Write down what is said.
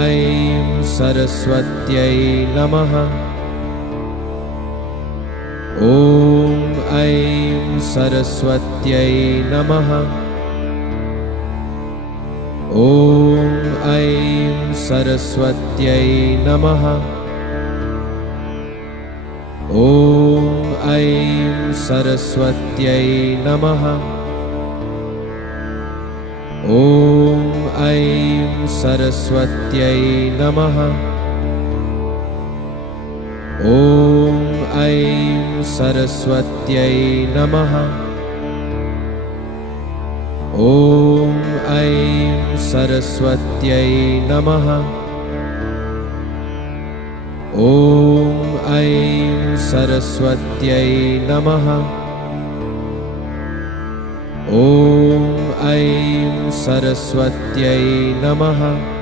ऐं सरस्वत्यै नमः। ॐ ऐं सरस्वत्यै नमः। ॐ ऐं सरस्वत्यै नमः। ॐ ऐं सरस्वत्यै नमः। ॐ ऐं सरस्वत्यै नमः। ॐ ऐं सरस्वत्यै नमः। ॐ ऐं सरस्वत्यै नमः। ॐ ऐं सरस्वत्यै नमः। ॐ ऐं सरस्वत्यै नमः।